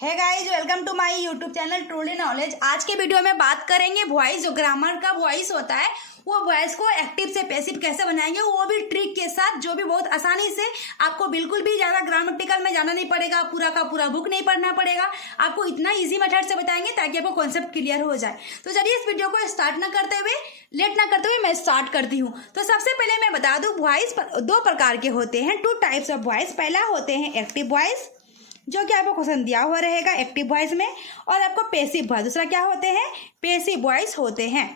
है guys, welcome to my YouTube channel truly knowledge. आज के वीडियो में बात करेंगे वॉइस, जो ग्रामर का वॉइस होता है वो वॉइस को एक्टिव से पैसिव कैसे बनाएंगे, वो भी ट्रिक के साथ, जो भी बहुत आसानी से। आपको बिल्कुल भी ज़्यादा ग्रामेटिकल में जाना नहीं पड़ेगा, पूरा का पूरा बुक नहीं पढ़ना पड़ेगा। आपको इतना इजी मेथड से बताएंगे ताकि आपको कॉन्सेप्ट क्लियर हो जाए। तो चलिए इस वीडियो को स्टार्ट ना करते हुए, लेट ना करते हुए मैं स्टार्ट करती हूँ। तो सबसे पहले मैं बता दूँ, वॉइस दो प्रकार के होते हैं, 2 टाइप्स ऑफ वॉइस। पहला होते हैं एक्टिव वॉइस, जो कि आपको क्वेश्चन दिया हुआ रहेगा एक्टिव वॉइस में, और आपको पैसिव वॉइस। दूसरा क्या होते हैं? पैसिव वॉइस होते हैं।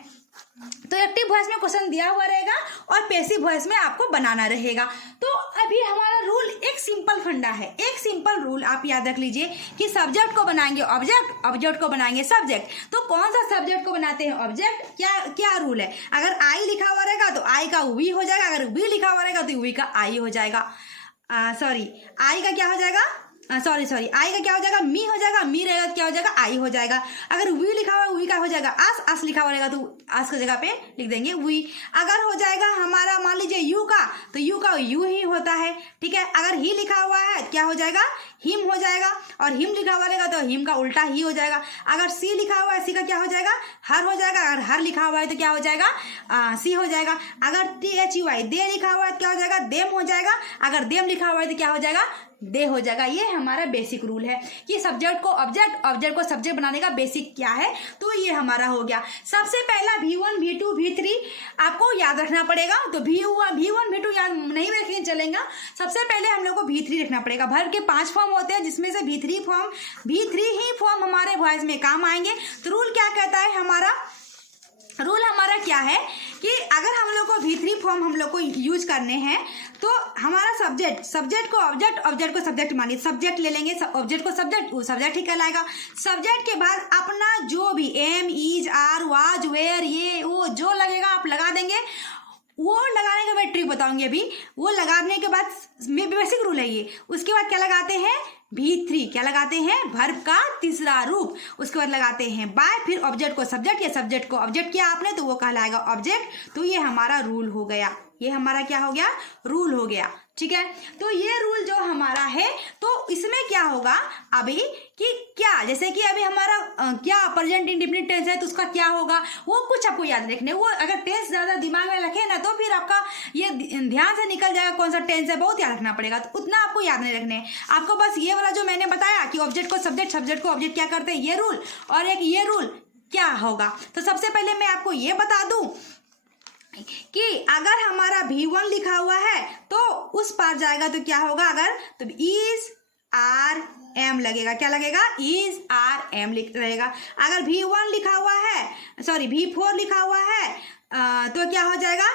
तो एक्टिव वॉइस में क्वेश्चन दिया हुआ रहेगा और पैसिव वॉइस में आपको बनाना रहेगा। तो अभी हमारा रूल एक सिंपल फंडा है, एक सिंपल रूल आप याद रख लीजिए कि सब्जेक्ट को बनाएंगे ऑब्जेक्ट, ऑब्जेक्ट को बनाएंगे सब्जेक्ट। तो कौन सा सब्जेक्ट को बनाते हैं ऑब्जेक्ट? क्या रूल है? अगर आई लिखा हुआ रहेगा तो आई का वी हो जाएगा, अगर वी लिखा हुआ रहेगा तो वी का आई हो जाएगा। आई का क्या हो जाएगा? आई का क्या हो जाएगा? मी हो जाएगा, मी रहेगा तो क्या हो जाएगा? आई हो जाएगा। अगर वी लिखा हुआ वी का हो जाएगा आस लिखा हुआ रहेगा तो आस की जगह पे लिख देंगे वी। अगर हो जाएगा हमारा मान लीजिए यू का, तो यू का यू ही होता है, ठीक है। अगर ही लिखा हुआ है क्या हो जाएगा? हिम हो जाएगा, और हिम लिखा हुआ रहेगा तो हिम का उल्टा ही हो जाएगा। अगर सी लिखा हुआ है सी का क्या हो जाएगा? हर हो जाएगा। अगर हर लिखा हुआ है तो क्या हो जाएगा? सी हो जाएगा। अगर THUI दे लिखा हुआ है तो क्या हो जाएगा? देम हो जाएगा। अगर देम लिखा हुआ है तो क्या हो जाएगा? दे हो जाएगा। ये हमारा बेसिक रूल है कि सब्जेक्ट को ऑब्जेक्ट, ऑब्जेक्ट को सब्जेक्ट बनाने का बेसिक क्या है। तो ये हमारा हो गया। सबसे पहला V1 V2 V3 आपको याद रखना पड़ेगा। तो V1 V2 याद नहीं रखने चलेगा, सबसे पहले हम लोग को V3 रखना पड़ेगा। भर के 5 फॉर्म होते हैं, जिसमें से V3 ही फॉर्म हमारे वॉइस में काम आएंगे। तो रूल क्या कहता है हमारा? रूल हमारा क्या है कि अगर हम लोग को V3 फॉर्म हम लोग को यूज करने हैं तो हमारा सब्जेक्ट को ऑब्जेक्ट, ऑब्जेक्ट को सब्जेक्ट मानिए, सब्जेक्ट ले लेंगे, ऑब्जेक्ट को सब्जेक्ट, वो सब्जेक्ट ही कहलाएगा। सब्जेक्ट के बाद अपना जो भी am, is, are, was, where, ये वो जो लगेगा आप लगा देंगे। वो लगाने का मैं ट्रिक बताऊंगी अभी। वो लगाने के बाद बेसिक रूल है ये। उसके बाद क्या लगाते हैं? V3 क्या लगाते हैं? वर्ब का तीसरा रूप। उसके बाद लगाते हैं बाय, फिर ऑब्जेक्ट को सब्जेक्ट या सब्जेक्ट को ऑब्जेक्ट किया आपने तो वो कहलाएगा ऑब्जेक्ट। तो ये हमारा रूल हो गया, ये हमारा क्या हो गया? रूल हो गया, ठीक है। तो ये रूल जो हमारा है, तो इसमें क्या होगा अभी कि क्या, जैसे कि अभी हमारा क्या प्रेजेंट इंडेफिनिट टेंस है तो उसका क्या होगा, वो कुछ आपको याद रखने। वो अगर टेंस ज्यादा दिमाग में रखे ना तो फिर आपका ये ध्यान से निकल जाएगा कौन सा टेंस है, बहुत याद रखना पड़ेगा। तो उतना आपको याद नहीं रखने, आपको बस ये वाला जो मैंने बताया कि ऑब्जेक्ट को सब्जेक्ट, सब्जेक्ट को ऑब्जेक्ट क्या करते हैं, ये रूल, और एक ये रूल क्या होगा। तो सबसे पहले मैं आपको ये बता दूं कि अगर हमारा V1 लिखा हुआ है तो उस पार जाएगा तो क्या होगा? अगर तो इज आर एम लगेगा, क्या लगेगा? इज आर एम रहेगा। अगर V1 लिखा हुआ है, V4 लिखा हुआ है तो क्या हो जाएगा?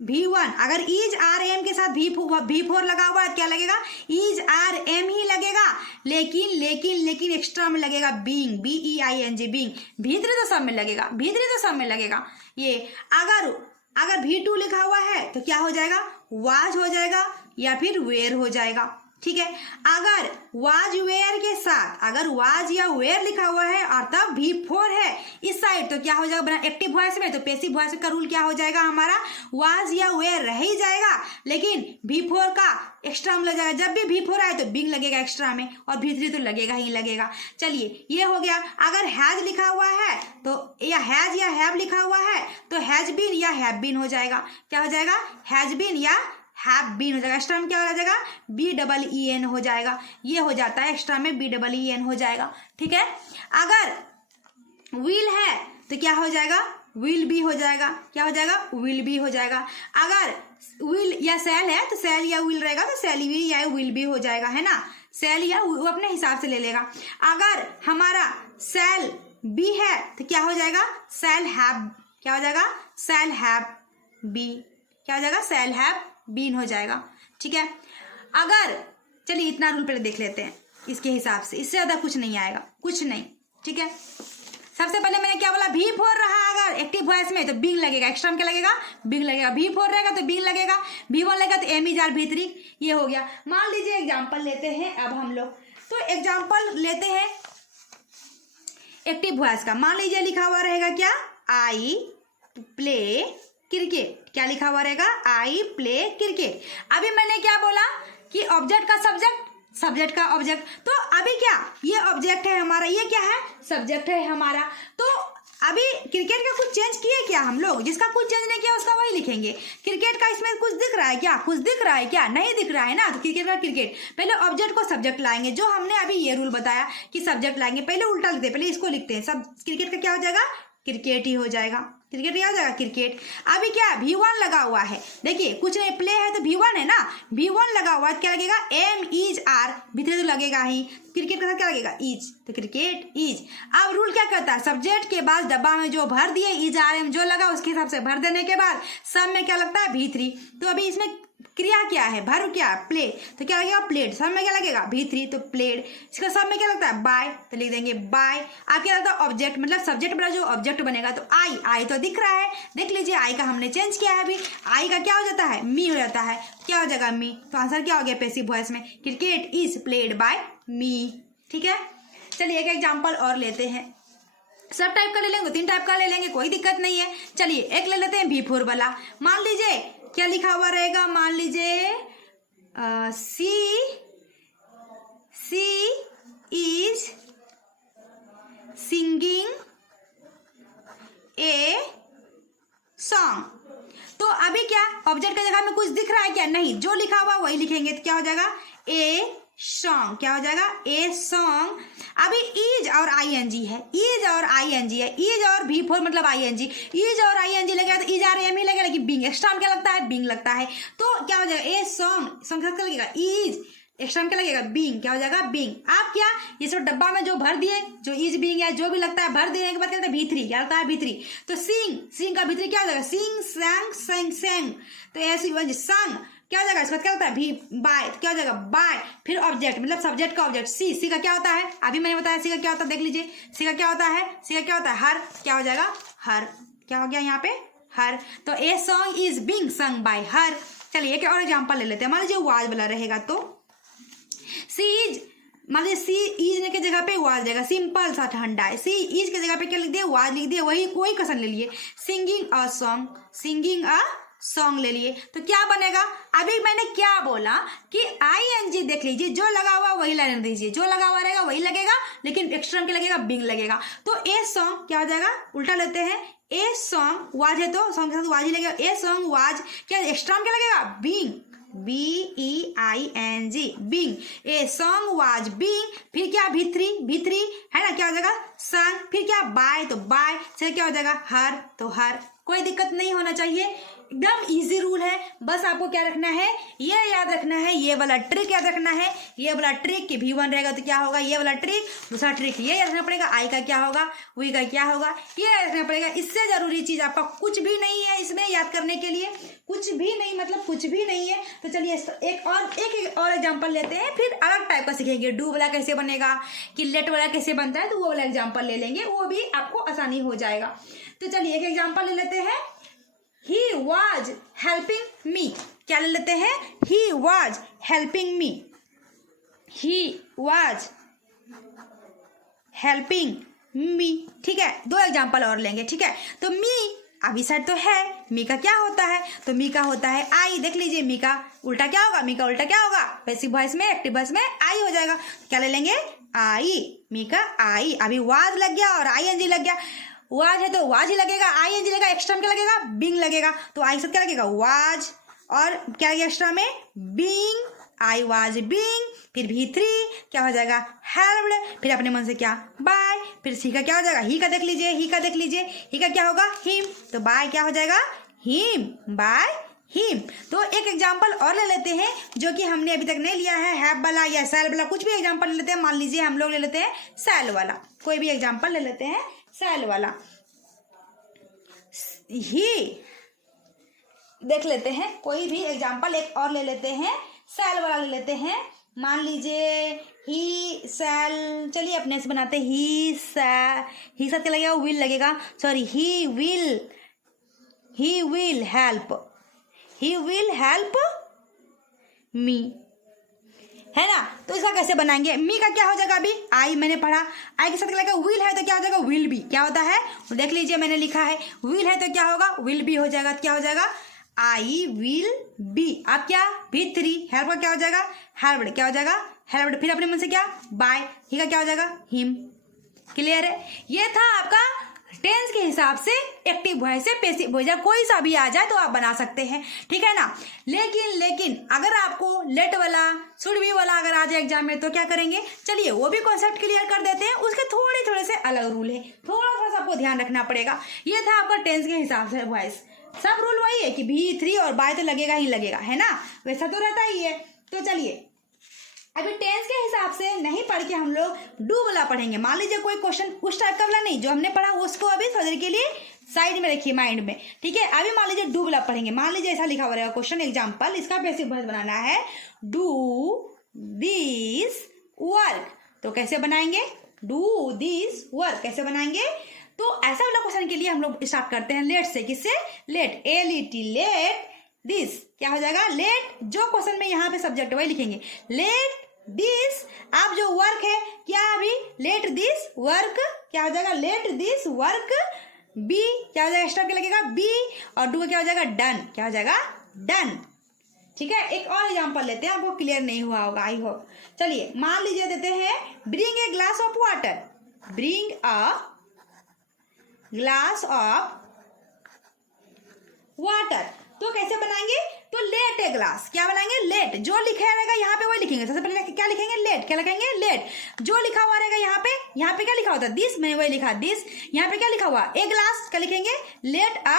V1। अगर इज आर एम के साथ V4 लगा हुआ है क्या लगेगा? इज आर एम ही लगेगा। लेकिन एक्स्ट्रा में लगेगा बीइंग, BEING, बीइंग। भीतरी तो सब में लगेगा, भीतरी तो सब में लगेगा ये। अगर V2 लिखा हुआ है तो क्या हो जाएगा? वाज हो जाएगा या फिर वेयर हो जाएगा, ठीक है। अगर वाज वेयर के साथ अगर वाज या वेयर लिखा हुआ है और तब V4 है इस साइड तो क्या हो जाएगा? बना एक्टिव वॉइस में तो पैसिव वॉइस का रूल क्या हो जाएगा हमारा? वाज या वेयर रह ही जाएगा, लेकिन V4 का एक्स्ट्रा में लग जाएगा। जब भी V4 आए तो बिंग लगेगा एक्स्ट्रा में, और V3 तो लगेगा ही लगेगा। चलिए ये हो गया। अगर हैज लिखा हुआ है तो, या हैज या हैव लिखा हुआ है तो हैज बीन या हैव बीन हो जाएगा। क्या हो जाएगा? हैज बीन या हैव बीन हो जाएगा। एक्स्ट्रा में क्या हो जाएगा? BEEN हो जाएगा। ये हो जाता है एक्स्ट्रा में BEEN हो जाएगा, ठीक है। अगर विल है तो क्या हो जाएगा? विल बी हो जाएगा। क्या हो जाएगा? विल बी हो जाएगा। अगर विल या सेल है तो सेल या विल रहेगा तो सेल बी या विल बी हो जाएगा, है ना। सेल या वो अपने हिसाब से ले लेगा। अगर हमारा सेल बी है तो क्या हो जाएगा? सेल हैव, क्या हो जाएगा? सेल हैव बी, क्या हो जाएगा? सेल हैव बीन हो जाएगा, ठीक है। अगर चलिए इतना रूल पहले देख लेते हैं इसके हिसाब से, इससे ज्यादा कुछ नहीं आएगा, कुछ नहीं, ठीक है। सबसे पहले मैंने क्या बोला? V4 रहा अगर एक्टिव वॉइस में तो बिंग लगेगा। एक्स्ट्रा में क्या लगेगा? बिंग लगेगा। V4 रहेगा तो बिंग लगेगा। V1 लगेगा तो एम इज आर V3। ये हो गया। मान लीजिए एग्जाम्पल लेते हैं अब हम लोग, तो एग्जाम्पल लेते हैं एक्टिव वॉइस का। मान लीजिए लिखा हुआ रहेगा क्या? I play cricket. क्या लिखा हुआ रहेगा? I play cricket. अभी मैंने क्या बोला कि ऑब्जेक्ट का सब्जेक्ट, सब्जेक्ट का ऑब्जेक्ट। तो अभी क्या, ये ऑब्जेक्ट है हमारा, ये क्या है, सब्जेक्ट है हमारा। तो अभी क्रिकेट का कुछ चेंज किए क्या हम लोग, जिसका कुछ चेंज नहीं किया उसका वही लिखेंगे। क्रिकेट का इसमें कुछ दिख रहा है क्या, कुछ दिख रहा है क्या, नहीं दिख रहा है ना। तो क्रिकेट का क्रिकेट, पहले ऑब्जेक्ट को सब्जेक्ट लाएंगे, जो हमने अभी ये रूल बताया कि सब्जेक्ट लाएंगे, पहले उल्टा लिखते हैं, पहले इसको लिखते हैं। सब क्रिकेट का क्या हो जाएगा, क्रिकेट ही हो जाएगा। क्रिकेट क्या हो जाएगा, क्रिकेट। अभी क्या V1 लगा हुआ है, देखिए कुछ नहीं, प्ले है तो V1 है ना, V1 लगा हुआ है, क्या लगेगा, एम इज आर, भीतर तो लगेगा ही। क्रिकेट का क्या लगेगा, इज, तो क्रिकेट इज। अब रूल क्या कहता है, सब्जेक्ट के बाद डब्बा में जो भर दिए, इज आर एम जो लगा उसके हिसाब से भर देने के बाद सब में क्या लगता है, V3। तो अभी इसमें क्रिया क्या है, भर क्या है, प्ले, तो क्या लगेगा, प्लेड। सब में क्या लगेगा, V3, तो प्लेड। इसका सब में क्या लगता है, बाय, तो लिख देंगे बाय। आप क्या लगता है, ऑब्जेक्ट, मतलब सब्जेक्ट बड़ा जो ऑब्जेक्ट बनेगा, तो आई तो दिख रहा है, देख लीजिए आई का हमने चेंज किया है। अभी आई का क्या हो जाता है, मी हो जाता है, क्या हो जाएगा, मी। तो आंसर क्या हो गया पैसिव वॉइस में, क्रिकेट इज प्लेड बाय मी। ठीक है, चलिए एक एग्जाम्पल और लेते हैं। सब टाइप का ले लेंगे, 3 टाइप का ले लेंगे, कोई दिक्कत नहीं है। चलिए एक ले लेते हैं V4 वाला। मान लीजिए क्या लिखा हुआ रहेगा, मान लीजिए सी इज सिंगिंग ए सॉन्ग। तो अभी क्या ऑब्जेक्ट की जगह में कुछ दिख रहा है क्या, नहीं, जो लिखा हुआ वही लिखेंगे। तो क्या हो जाएगा, ए सॉन्ग, क्या हो जाएगा, ए सॉन्ग। अभी इज और आईएनजी है, इज और आईएनजी है, इज और V4 मतलब आईएनजी, इज और आईएनजी लगेगा तो इज आर एम ही लगेगा, लेकिन बिंग एक्स्ट्रा में क्या लगता है, बिंग लगता है। तो क्या हो जाएगा, ए सॉन्ग, सॉन्ग के साथ क्या लगेगा, इज, एक्स्ट्रा में क्या लगेगा, बिंग, क्या हो जाएगा, बिंग। आप क्या, ये सब डब्बा में जो भर दिए, जो इज बिंग या जो भी लगता है भर देने के बाद क्या लगता है, V3, क्या लगता है, V3। तो सिंग, सिंग का V3 क्या हो जाएगा, सिंग सैंग सेंग सेंग, तो ऐसी संग क्या हो जाएगा, इसका क्या होता है, भी बाय, क्या हो जाएगा, बाय। फिर ऑब्जेक्ट मतलब सब्जेक्ट का ऑब्जेक्ट, सी का क्या होता है, अभी मैंने बताया सी का क्या होता है, देख लीजिए सी का क्या होता है, सी का क्या होता है, हर, क्या हो जाएगा, हर, क्या हो गया यहाँ पे, हर। तो a song is being sung by हर। चलिए एक और एग्जाम्पल ले लेते हैं। मान लीजिए वाज वाला रहेगा, तो सी इज, मान लीजिए सी इज के जगह पे वाज जाएगा, सिंपल सा ठंडा है। सी इज के जगह पे क्या लिख दिया, वाज लिख दिया, वही कोई क्वेश्चन ले लिए, singing a song, singing a song ले लिए। तो क्या बनेगा, अभी मैंने क्या बोला कि आईएनजी देख लीजिए, जो लगा हुआ वही लगने दीजिए, जो लगा हुआ रहेगा वही लगेगा, लेकिन एक्स्ट्रा में क्या लगेगा, बिंग लगेगा। तो ए सॉन्ग क्या हो जाएगा, उल्टा लेते हैं, ए सॉन्ग वाज है तो सॉन्ग के साथ वाज ही लगेगा, ए सॉन्ग वाज, क्या एक्स्ट्रा में क्या लगेगा, being, BEING, being. A song was being, फिर क्या V3 है ना, क्या हो जाएगा, संग, फिर क्या बाय, तो बाय से क्या हो जाएगा, हर, तो हर। कोई दिक्कत नहीं होना चाहिए, एकदम इजी रूल है। बस आपको क्या रखना है, ये याद रखना है, ये वाला ट्रिक याद रखना है, ये वाला ट्रिक कि V1 रहेगा तो क्या होगा, ये वाला ट्रिक, दूसरा ट्रिक ये याद रखना पड़ेगा, आई का क्या होगा, वी का क्या होगा, ये याद रखना पड़ेगा। इससे जरूरी चीज आपका कुछ भी नहीं है इसमें याद करने के लिए, कुछ भी नहीं, मतलब कुछ भी नहीं है। तो चलिए एक और एग्जाम्पल लेते हैं, फिर अलग टाइप का सीखेंगे। डू वाला कैसे बनेगा, कि लेट वाला कैसे बनता है, तो वो वाला एग्जाम्पल ले लेंगे, वो भी आपको आसानी हो जाएगा। तो चलिए एक एग्जाम्पल ले लेते हैं, He was helping me, क्या ले लेते हैं, He was helping me, He was helping me। ठीक है, 2 एग्जाम्पल और लेंगे। ठीक है, तो मी अभी साइड तो है, मी का क्या होता है, तो मी का होता है आई। देख लीजिए मी का उल्टा क्या होगा, मी का उल्टा क्या होगा, पैसिव वॉइस में, एक्टिव वॉइस में आई हो जाएगा। क्या ले लेंगे, आई, मी का आई। अभी वाज लग गया और ING लग गया, वाज है तो वाज ही लगेगा, ING लगेगा, एक्स्ट्रा में क्या लगेगा, बिंग लगेगा। तो आई से क्या लगेगा, वाज, और क्या लगेगा एक्स्ट्रा में, बिंग, आई वाज बिंग, फिर V3 क्या हो जाएगा, हेल्प्ड, फिर अपने मन से क्या, बाय, फिर सी का क्या हो जाएगा, ही का देख लीजिए, ही का देख लीजिए, ही का क्या होगा, हिम, तो बाय क्या हो जाएगा, हिम, बाय हिम। तो एक एग्जाम्पल और ले लेते हैं जो कि हमने अभी तक नहीं लिया है, हैव वाला या सेल वाला, कुछ भी एग्जाम्पल ले लेते हैं। मान लीजिए हम लोग ले लेते हैं सेल वाला, कोई भी एग्जाम्पल ले लेते हैं सेल वाला। ही देख लेते हैं, कोई भी एग्जाम्पल एक और ले लेते हैं, सेल वाला ले लेते हैं। मान लीजिए ही सेल, चलिए अपने से बनाते हैं, ही साथ क्या लगेगा, विल लगेगा, sorry he will help me, है ना। तो इसका कैसे बनाएंगे, मी का क्या हो जाएगा, अभी आई मैंने पढ़ा, आई के साथ क्या लगेगा, विल है तो क्या हो जाएगा, विल बी, क्या होता है देख लीजिए, मैंने लिखा है विल है तो क्या होगा, विल बी हो जाएगा। तो क्या हो जाएगा, आई विल बी। अब क्या V3 हेल्प का क्या हो जाएगा, हेल्प्ड, क्या हो जाएगा, हेल्प्ड, फिर अपने मन से क्या, बाय, ही का क्या हो जाएगा, हिम। क्लियर है? ये था आपका टेंस के हिसाब से एक्टिव वॉइस से पैसिव वॉइस, कोई सा भी आ जाए तो आप बना सकते हैं, ठीक है ना। लेकिन अगर आपको लेट वाला, शुड बी वाला अगर आ जाए एग्जाम में तो क्या करेंगे, चलिए वो भी कॉन्सेप्ट क्लियर कर देते हैं। उसके थोड़े से अलग रूल है, थोड़ा सा आपको ध्यान रखना पड़ेगा। ये था आपका टेंस के हिसाब से वॉइस। सब रूल वही है कि भी, थ्री और बाय तो लगेगा ही लगेगा, है ना, वैसा तो रहता ही है। तो चलिए अभी टेंस के हिसाब से नहीं पढ़ के हम लोग डू वाला पढ़ेंगे। मान लीजिए कोई क्वेश्चन उस टाइप का वाला नहीं, जो हमने पढ़ा उसको अभी थोड़ी देर के लिए साइड में रखिए माइंड में, ठीक है। अभी मान लीजिए डू वाला पढ़ेंगे। मान लीजिए ऐसा लिखा हुआ रहेगा क्वेश्चन, एग्जाम्पल, इसका पैसिव वॉइस बनाना है, डू दिस वर्क। तो कैसे बनाएंगे, डू दिस वर्क कैसे बनाएंगे। तो ऐसा वाला क्वेश्चन के लिए हम लोग स्टार्ट करते हैं लेट से। किससे, लेट, LET, लेट दिस क्या हो जाएगा, लेट, जो क्वेश्चन में यहाँ पे सब्जेक्ट वही लिखेंगे, लेट दिस। आप जो वर्क है क्या, अभी लेट दिस वर्क क्या हो जाएगा, लेट दिस वर्क बी, क्या हो जाएगा, एक्स्ट्रा क्या लगेगा, बी, और डू क्या हो जाएगा, डन, क्या हो जाएगा, डन, ठीक है। एक और एग्जांपल लेते हैं, आपको क्लियर नहीं हुआ होगा आई होप। चलिए मान लीजिए देते हैं, bring a glass of water, bring a glass of water. तो कैसे बनाएंगे, तो लेट ए ग्लास, क्या बनाएंगे, लेट, जो लिखा रहेगा यहाँ पे वही लिखेंगे। सबसे पहले क्या लिखेंगे, लेट, क्या लिखेंगे, लेट, जो लिखा हुआ रहेगा यहाँ पे क्या लिखा होता है, दिस, मैंने वही लिखा दिस। यहाँ पे क्या लिखा हुआ, ए ग्लास, क्या लिखेंगे, लेट अ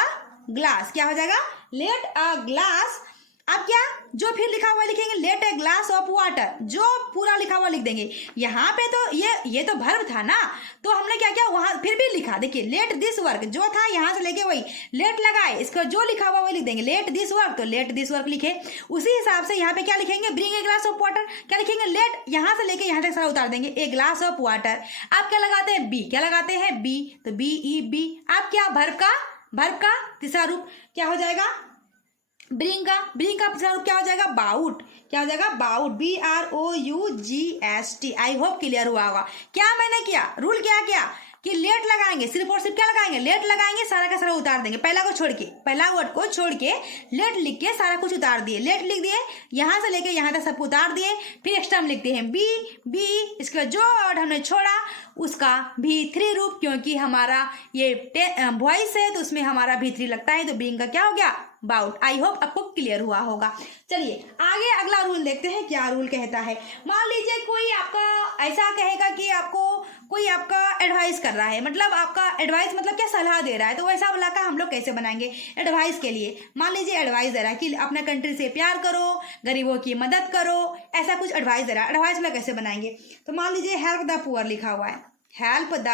ग्लास, क्या हो जाएगा, लेट अ ग्लास। अब क्या, जो फिर लिखा हुआ लिखेंगे, let a glass of water, जो पूरा लिखा हुआ लिख देंगे। यहाँ पे तो ये तो वर्ब था ना, तो हमने क्या किया, वहां फिर भी लिखा, देखिए लेट दिस वर्क जो था यहाँ से लेके वही लेट लगाए, इसका जो लिखा हुआ वही लिख देंगे, लेट दिस वर्क, तो लेट दिस वर्क लिखे। उसी हिसाब से यहाँ पे क्या लिखेंगे, bring a glass of water, क्या लिखेंगे, लेट, यहाँ से लेके यहाँ तक सारा उतार देंगे, ए ग्लास ऑफ वाटर। आप क्या लगाते हैं, बी, क्या लगाते हैं, बी, तो BE, आप क्या, वर्ब का तीसरा रूप क्या हो जाएगा, ब्रिंग का तीसरा रूप क्या हो जाएगा, बाउट, क्या हो जाएगा, बाउट, BROUGST। आई होप क्लियर हुआ होगा। क्या मैंने किया, रूल क्या कि लेट लगाएंगे, सिर्फ और सिर्फ क्या लगाएंगे, लेट लगाएंगे, सारा का सारा उतार देंगे, पहला वर्ड को छोड़ के लेट लिख के सारा कुछ उतार दिए, लेट लिख दिए, यहाँ से लेके यहाँ तक सब उतार दिए। फिर एक्स्ट्रा हम लिखते हैं बी, इसका जो वर्ड हमने छोड़ा उसका भी3 रूप, क्योंकि हमारा ये वॉइस है तो उसमें हमारा भी3 लगता है, तो बीइंग का क्या हो गया, बाउट। आई होप आपको क्लियर हुआ होगा। चलिए आगे अगला रूल देखते हैं, क्या रूल कहता है। मान लीजिए कोई आपका ऐसा कहेगा कि आपको कोई आपका एडवाइस कर रहा है, मतलब आपका एडवाइस मतलब क्या, सलाह दे रहा है, तो वैसा वाला का हम लोग कैसे बनाएंगे एडवाइस के लिए। मान लीजिए एडवाइस दे रहा है कि अपने कंट्री से प्यार करो, गरीबों की मदद करो, ऐसा कुछ एडवाइस दे रहा है, एडवाइस वाला कैसे बनाएंगे। तो मान लीजिए हेल्प द पुअर लिखा हुआ है, हेल्प द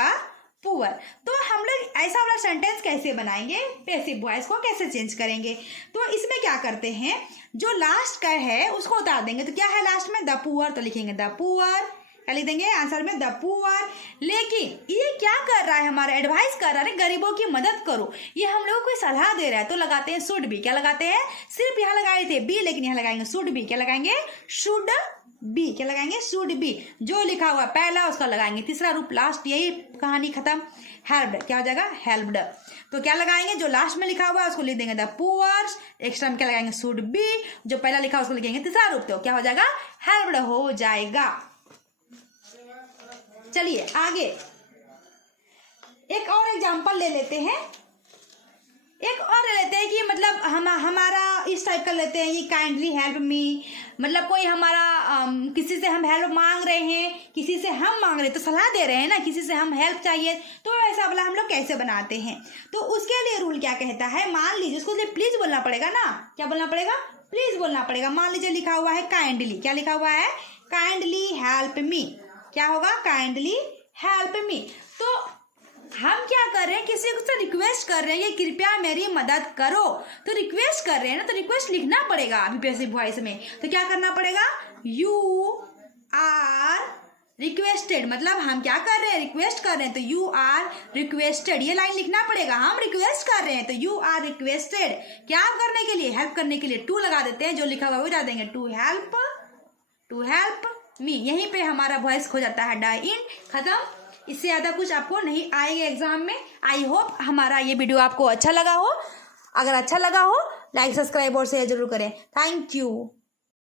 पुअर, तो हम लोग ऐसा वाला सेंटेंस कैसे बनाएंगे, पैसिव वॉइस को कैसे चेंज करेंगे। तो इसमें क्या करते हैं, जो लास्ट का है उसको उतार देंगे, तो क्या है लास्ट में, द पुअर, तो लिखेंगे द पुअर, क्या लिख देंगे आंसर में, द पुअर। लेकिन ये क्या कर रहा है, हमारा एडवाइस कर रहा है, गरीबों की मदद करो, ये हम लोगों को सलाह दे रहा है, तो लगाते हैं शुड बी, क्या लगाते हैं, सिर्फ यहाँ लगाए थे बी, लेकिन यहाँ लगाएंगे शुड बी, क्या लगाएंगे, शुड बी, क्या लगाएंगे, शुड बी, जो लिखा हुआ पहला उसका लगाएंगे, तीसरा रूप लास्ट, यही कहानी खत्म। हेल्प्ड क्या हो जाएगा, हेल्प्ड, तो क्या लगाएंगे, जो लास्ट में लिखा हुआ है उसको लिख देंगे द पुअर, एक्स्ट्रा में क्या लगाएंगे, शुड बी, जो पहला लिखा उसको लिखेंगे तीसरा रूप, तो क्या हो जाएगा, हेल्प्ड हो जाएगा। चलिए आगे एक और एग्जांपल ले लेते हैं, कि मतलब हमारा इस टाइप का लेते हैं, ये काइंडली हेल्प मी, मतलब कोई हमारा किसी से हम हेल्प मांग रहे हैं, किसी से हम मांग रहे हैं, तो सलाह दे रहे हैं ना, किसी से हम हेल्प चाहिए, तो ऐसा वाला हम लोग कैसे बनाते हैं। तो उसके लिए रूल क्या कहता है, मान लीजिए उसको प्लीज बोलना पड़ेगा ना, क्या बोलना पड़ेगा, प्लीज बोलना पड़ेगा। मान लीजिए लिखा हुआ है काइंडली, क्या लिखा हुआ है, काइंडली हेल्प मी, क्या होगा, काइंडली हेल्प मी। तो हम क्या कर रहे हैं, किसी से रिक्वेस्ट कर रहे हैं कि कृपया मेरी मदद करो, तो रिक्वेस्ट कर रहे हैं ना, तो रिक्वेस्ट लिखना पड़ेगा अभी पैसिव वॉइस में, तो क्या करना पड़ेगा, यू आर रिक्वेस्टेड, मतलब हम क्या कर रहे हैं, रिक्वेस्ट कर रहे हैं, तो यू आर रिक्वेस्टेड, ये लाइन लिखना पड़ेगा, हम रिक्वेस्ट कर रहे हैं तो यू आर रिक्वेस्टेड, क्या करने के लिए, हेल्प करने के लिए, टू लगा देते हैं, जो लिखा हुआ वो डाल देंगे, टू हेल्प मी, यहीं पे हमारा वॉइस खो जाता है, डाई इन, खत्म। इससे ज़्यादा कुछ आपको नहीं आएगा एग्जाम में। आई होप हमारा ये वीडियो आपको अच्छा लगा हो, अगर अच्छा लगा हो लाइक सब्सक्राइब और शेयर जरूर करें। Thank you.